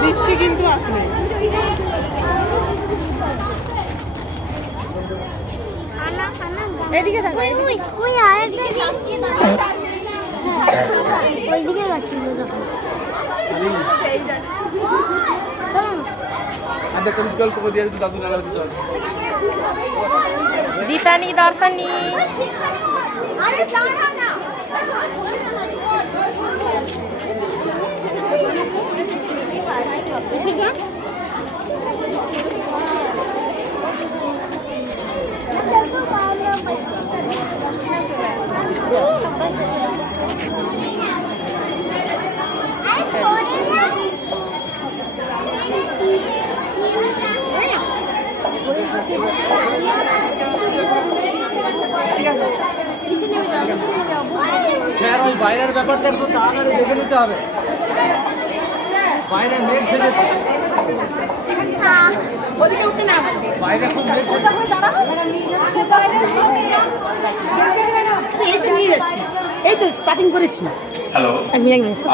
বৃষ্টি কিন্তু আসলে এদিকে থাকো ওই আরেকটা ওইদিকে যাচ্ছিল যখন দিশানি দর্শনী স্যার ওই বাইরের ব্যাপারটা একটু তাড়াতাড়ি দেখে নিতে হবে। বাইরে মেঘ সেজেছে, বাইরে খুব মেঘ এই তো স্টার্টিং করেছি। হ্যালো,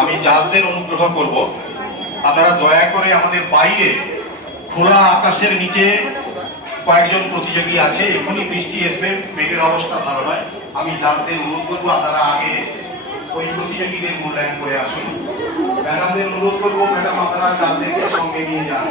আমি জাহাজদের অনুগ্রহ করব আপনারা দয়া করে আমাদের বাইরে খোলা আকাশের নিচে কয়েকজন প্রতিযোগী আছে, এখনই বৃষ্টি আসবে, মেঘের অবস্থা ভালো নয়। আমি জাহাজদের অনুরোধ করবো আপনারা আগে ওই প্রতিযোগীদের মূল্যায়ন করে আসুন। ম্যাডামদের অনুরোধ করবো, ম্যাডাম আপনারা জাহাজদেরকে সঙ্গে নিয়ে যান।